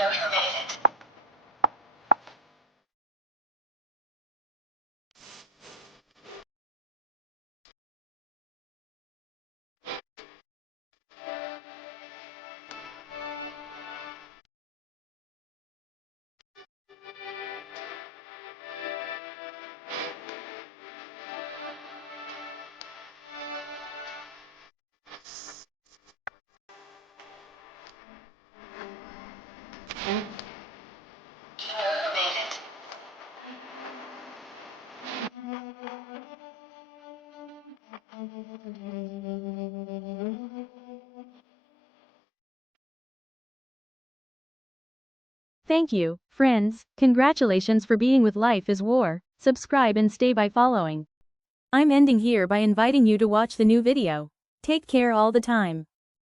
You made it. You made it. Thank you, friends. Congratulations for being with Life is War. Subscribe and stay by following. I'm ending here by inviting you to watch the new video. Take care all the time.